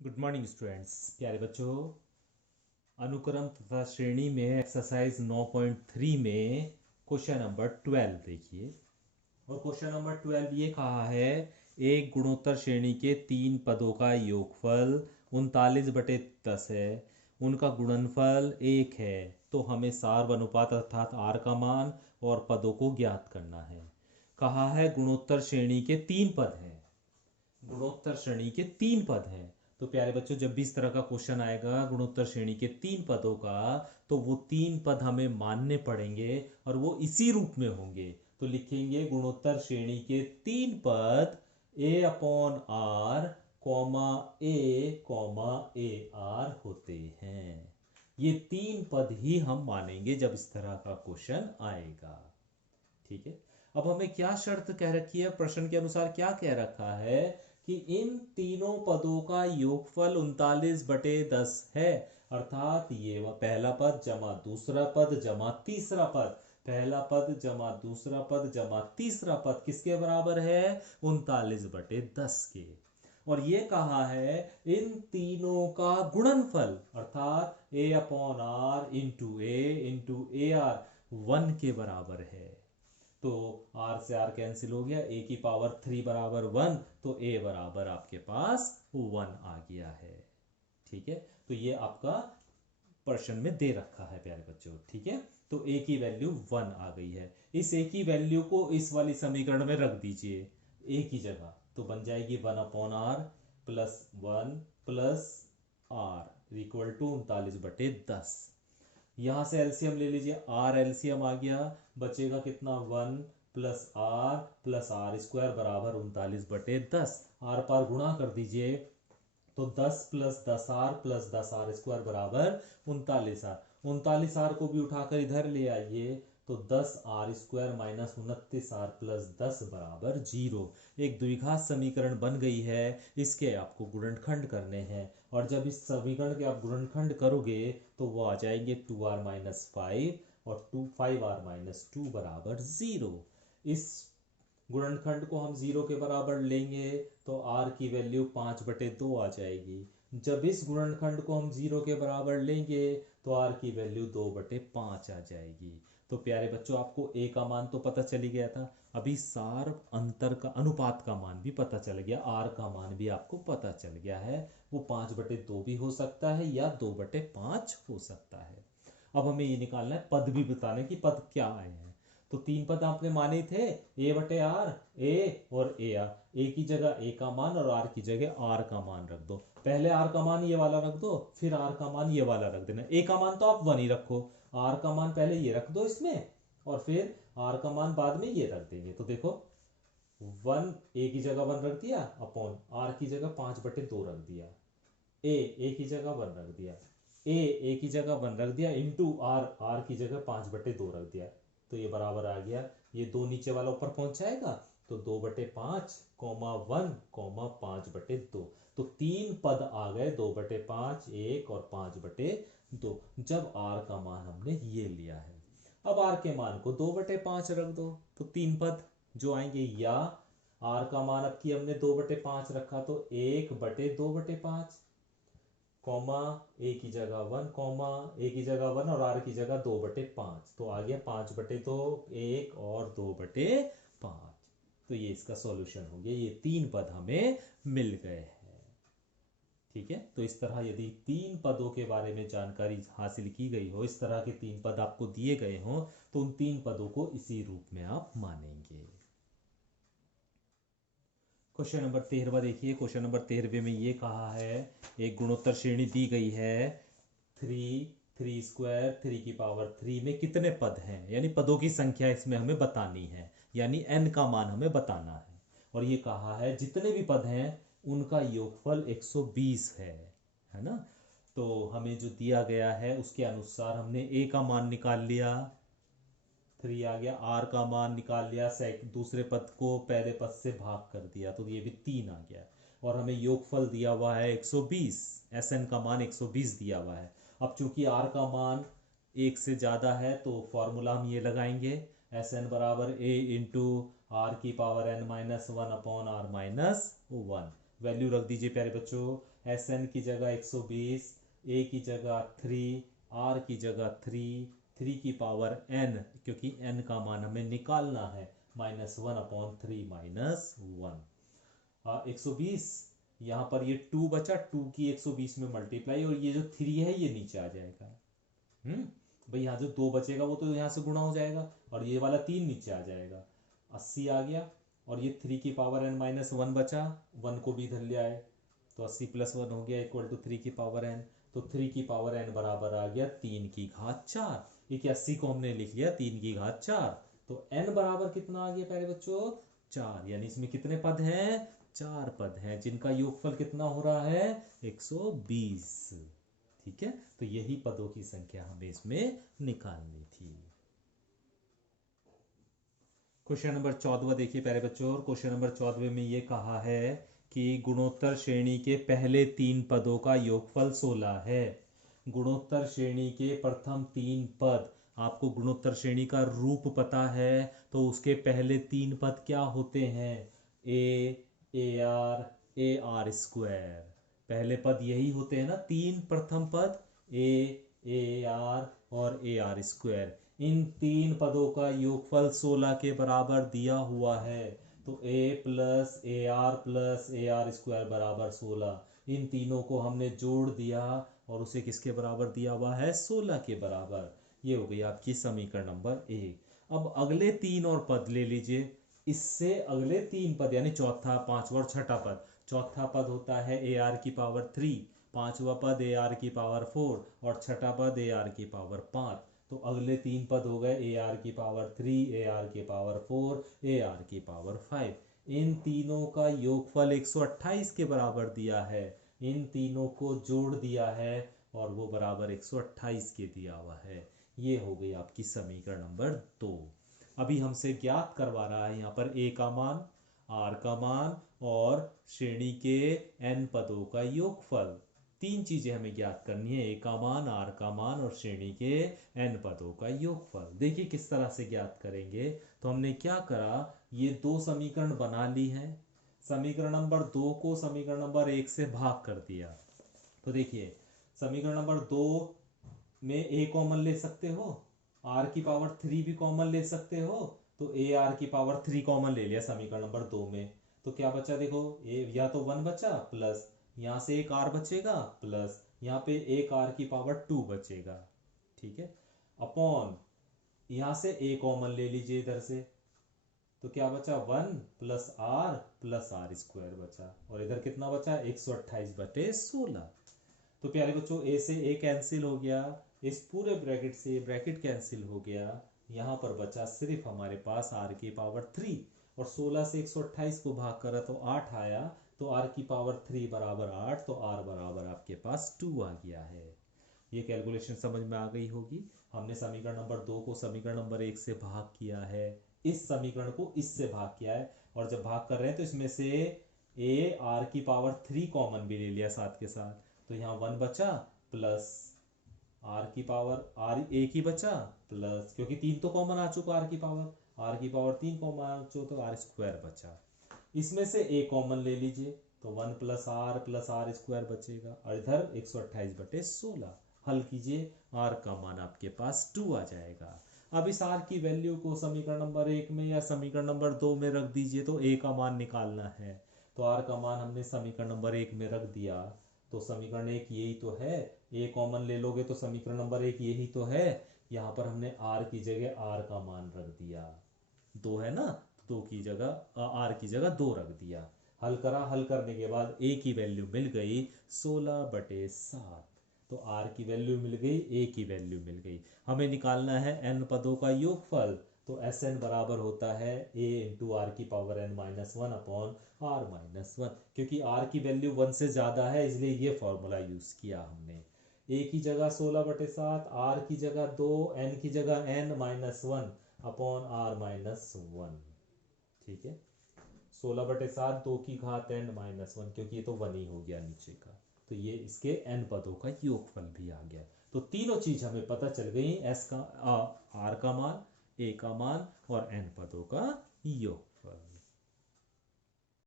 Good morning students. प्यारे बच्चों, अनुक्रम तथा श्रेणी में एक्सरसाइज 9.3 में क्वेश्चन नंबर 12 देखिए। और क्वेश्चन नंबर 12 ये कहा है, एक गुणोत्तर श्रेणी के तीन पदों का योगफल 39/10 है, उनका गुणनफल 1 है, तो हमें सार्व अनुपात अर्थात आर का मान और पदों को ज्ञात करना है। कहा है गुणोत्तर श्रेणी के तीन पद हैं, गुणोत्तर श्रेणी के तीन पद हैं। तो प्यारे बच्चों, जब भी इस तरह का क्वेश्चन आएगा गुणोत्तर श्रेणी के तीन पदों का, तो वो तीन पद हमें मानने पड़ेंगे और वो इसी रूप में होंगे। तो लिखेंगे गुणोत्तर श्रेणी के तीन पद A upon R comma A R होते हैं। ये तीन पद ही हम मानेंगे जब इस तरह का क्वेश्चन आएगा। ठीक है। अब हमें क्या शर्त कह रखी है, प्रश्न के अनुसार क्या कह रखा है कि इन तीनों पदों का योगफल 39/10 है। अर्थात ये पहला पद जमा दूसरा पद जमा तीसरा पद, पहला पद जमा दूसरा पद जमा तीसरा पद किसके बराबर है? 39/10 के। और ये कहा है इन तीनों का गुणनफल अर्थात A upon R into A R 1 के बराबर है। तो r से r कैंसिल हो गया, a की पावर 3 बराबर 1, तो a बराबर आपके पास 1 आ गया है। ठीक है, तो ये आपका प्रश्न में दे रखा है प्यारे बच्चों। ठीक है, तो a की वैल्यू 1 आ गई है। इस a की वैल्यू को इस वाली समीकरण में रख दीजिए a की जगह, तो बन जाएगी 1/r plus 1 plus r equal to 39/10। यहां से एलसीएम ले लीजिए, आर एलसीएम आ गया, बचेगा कितना? 1 प्लस आर स्क्वायर बराबर 39/10। आर पार गुणा कर दीजिए, तो 10 plus 10r plus 10r square बराबर 39r। 39r को भी उठाकर इधर ले आइए, तो 10r square minus 29r plus 10 बराबर 0। एक द्विघात समीकरण बन गई है, इसके आपको गुणनखंड करने हैं। और जब इस समीकरण के आप गुणनखंड करोगे तो वो आ जाएंगे 2r-5 और 5r-2 बराबर 0। इस गुणनखंड को हम 0 के बराबर लेंगे तो r की वैल्यू 5/2 आ जाएगी। जब इस गुणनखंड को हम 0 के बराबर लेंगे तो r की वैल्यू 2/5 आ जाएगी। तो प्यारे बच्चों, आपको a का मान तो पता चल ही गया था, अभी सार अंतर का अनुपात का मान भी पता चल गया, r का मान भी आपको पता चल गया है। वो 5/2 भी हो सकता है या 2/5 हो सकता है। अब हमें ये निकालना है, पद भी बताने कि पद क्या आए हैं। तो तीन पद आपने माने थे, a/r, a और ar। a की जगह a का मान और r की जगह r का मान रख दो। पहले r का मान ये वाला रख दो, फिर r का मान ये वाला रख देना। a का मान तो आप 1 ही रखो, r का मान पहले ये रख दो इसमें, और फिर r का मान बाद में ये रख देंगे। तो देखो 1 a की जगह 1 रख दिया, अपॉन r की जगह 5/2 रख दिया, a की जगह 1 रख दिया, a की जगह 1 रख दिया, इंटू r की जगह 5/2 रख दिया। तो ये बराबर आ गया, ये दो नीचे वाला ऊपर पहुंच जाएगा, तो 2/5 1 5/2। तो तीन पद आ गए, 2/5, 1 और 5/2, जब r का मान हमने ये लिया है। अब r के मान को 2/5 रख दो, तो तीन पद जो आएंगे, या r का मान अब की हमने 2/5 रखा तो 1/2/5, कॉमा a की जगह 1, कॉमा a की जगह 1 और r की जगह 2/5, तो आ गया 5/2, 1 और 2/5। तो ये इसका सॉल्यूशन हो गया, ये तीन पद हमें मिल गए हैं। ठीक है, तो इस तरह यदि तीन पदों के बारे में जानकारी हासिल की गई हो, इस तरह के तीन पद आपको दिए गए हों, तो उन तीन पदों को इसी रूप में आप मानेंगे। क्वेश्चन नंबर 13 देखिए। क्वेश्चन नंबर 13 में ये कहा है, एक गुणोत्तर श्रेणी दी गई है, 3 स्क्वायर 3 की पावर 3 में कितने पद हैं, यानी पदों की संख्या इसमें हमें बतानी है, यानी n का मान हमें बताना है। और ये कहा है जितने भी पद हैं उनका योगफल 120 है ना। तो हमें जो दिया गया है उसके अनुसार हमने a का मान निकाल लिया, 3 आ गया, r का मान निकाल लिया, दूसरे पद को पहले पद से भाग कर दिया, तो ये भी 3 आ गया। और हमें योगफल दिया हुआ है 120, Sn का मान 120 दिया हुआ है। अब चूंकि r का मान 1 से ज़्यादा है तो फॉर्मूला हम ये लगाएंगे, Sn बराबर a इंटू आर की power n-1 upon r-1। Value रख दीजिए प्यारे बच्चों। एस एन की जगह 120, ए की जगह 3, आर की जगह 3 की पावर n, क्योंकि n का मान हमें निकालना है, -1/3 -1। 120, यहाँ पर ये 2 बचा, 2 की 120 में मल्टीप्लाई, और ये जो 3 है ये नीचे आ जाएगा। भाई यहाँ जो 2 बचेगा वो तो यहाँ से गुणा हो जाएगा, और ये वाला 3 नीचे आ जाएगा। 80 आ गया, और ये 3 की पावर n -1 बचा, 1 को भी इधर ले आए तो 80 + 1 हो गया इक्वल टू 3 की पावर n। तो 3 की पावर n बराबर आ गया 3 की घात 4। ये 80 को हमने लिख लिया 3 की घात 4। तो n बराबर कितना आ गया प्यारे बच्चों? 4। यानी इसमें कितने पद हैं? 4 पद हैं, जिनका योगफल कितना हो रहा है? 120। ठीक है, तो यही पदों की संख्या हमें इसमें निकालनी थी। क्वेश्चन नंबर 14 देखिए प्यारे बच्चों। क्वेश्चन नंबर 14 में ये कहा है कि गुणोत्तर श्रेणी के पहले 3 पदों का योगफल 16 है। गुणोत्तर श्रेणी के प्रथम 3 पद, आपको गुणोत्तर श्रेणी का रूप पता है तो उसके पहले 3 पद क्या होते हैं? A R square. पहले पद यही होते हैं ना, 3 प्रथम पद, ए आर और ए आर स्क्वायर। इन 3 पदों का योगफल 16 के बराबर दिया हुआ है। तो a + ए आर स्क्वायर बराबर 16। इन तीनों को हमने जोड़ दिया और उसे किसके बराबर दिया हुआ है? 16 के बराबर। ये हो गई आपकी समीकरण नंबर 1। अब अगले 3 और पद ले लीजिए। इससे अगले 3 पद यानी चौथा, पांचवा और छठा पद। चौथा पद होता है ए आर की पावर 3, पांचवा पद ए आर की पावर 4 और छठा पद ए आर की पावर 5। तो अगले 3 पद हो गए ए आर की पावर 3, ए आर की पावर 4, ए आर की पावर 5। इन तीनों का योगफल 128 के बराबर दिया है। इन तीनों को जोड़ दिया है और वो बराबर 128 के दिया हुआ है। ये हो गई आपकी समीकरण नंबर 2। अभी हमसे ज्ञात करवा रहा है यहाँ पर ए का मान, आर का मान और श्रेणी के n पदों का योगफल। 3 चीजें हमें ज्ञात करनी है, ए का मान, आर का मान और श्रेणी के n पदों का योगफल। देखिए किस तरह से ज्ञात करेंगे। तो हमने क्या करा, ये 2 समीकरण बना ली है। समीकरण नंबर 2 को समीकरण नंबर 1 से भाग कर दिया। तो देखिए समीकरण नंबर 2 में ए कॉमन ले सकते हो, आर की पावर 3 भी कॉमन ले सकते हो। तो ए आर की पावर 3 कॉमन ले लिया समीकरण नंबर 2 में। तो क्या बचा देखो, ए या तो 1 बचा, प्लस यहाँ से एक आर बचेगा, प्लस यहाँ पे एक आर की पावर 2 बचेगा। ठीक है, अपॉन यहाँ से ए कॉमन ले लीजिए इधर से। तो क्या बचा, 1 + आर स्क्वायर बचा। और इधर कितना बचा, 128/16। तो प्यारे बच्चों ए से ए कैंसिल हो गया, इस पूरे ब्रैकेट से ब्रैकेट कैंसिल हो गया। यहाँ पर बचा सिर्फ हमारे पास आर की पावर 3, और 16 से 128 को भाग करा तो 8 आया। तो आर की पावर 3 बराबर 8, तो आर बराबर आपके पास 2 आ गया है। ये कैलकुलेशन समझ में आ गई होगी। हमने समीकरण नंबर 2 को समीकरण नंबर 1 से भाग किया है, इस समीकरण को इससे भाग किया है, और जब भाग कर रहे हैं तो इसमें से ए आर की पावर 3 कॉमन भी ले लिया साथ के साथ। तो यहाँ 1 बचा, प्लस आर की पावर आर एक ही बचा, प्लस क्योंकि 3 तो कॉमन आ चुका, आर की पावर 3 कॉमन आ चुका, तो आर स्क्वायर बचा। इसमें से ए कॉमन ले लीजिए, तो 1 + आर स्क्वायर बचेगा, और इधर 128/16। हल कीजिए, आर का मान आपके पास 2 आ जाएगा। अब इस आर की वैल्यू को समीकरण नंबर 1 में या समीकरण नंबर 2 में रख दीजिए। तो ए का मान निकालना है, तो आर का मान हमने समीकरण नंबर 1 में रख दिया। तो समीकरण 1 यही तो है, ए कॉमन ले लोगे तो समीकरण नंबर 1 यही तो है। यहाँ पर हमने आर की जगह आर का मान रख दिया, 2 है ना, 2 की जगह आर की जगह 2 रख दिया। हल करा, हल करने के बाद ए की वैल्यू मिल गई 16/7। तो आर की वैल्यु मिल गई, ए की वैल्यू मिल गई। हमें निकालना है n पदों का योगफल। तो एस एन बराबर होता है a × आर की पावर n -1/r-1, क्योंकि r की वैल्यू 1 से ज़्यादा है, इसलिए ये फॉर्मूला यूज़ किया हमने। a की जगह 16/7, r की जगह 2, n की जगह n-1/r-1। ठीक है, 16/7 2 की घात n-1, क्योंकि ये तो 1 ही हो गया नीचे का। तो ये इसके n पदों का योगफल भी आ गया। तो तीनों चीज हमें पता चल गई, एस का आर का मान, ए का मान और n पदों का योग।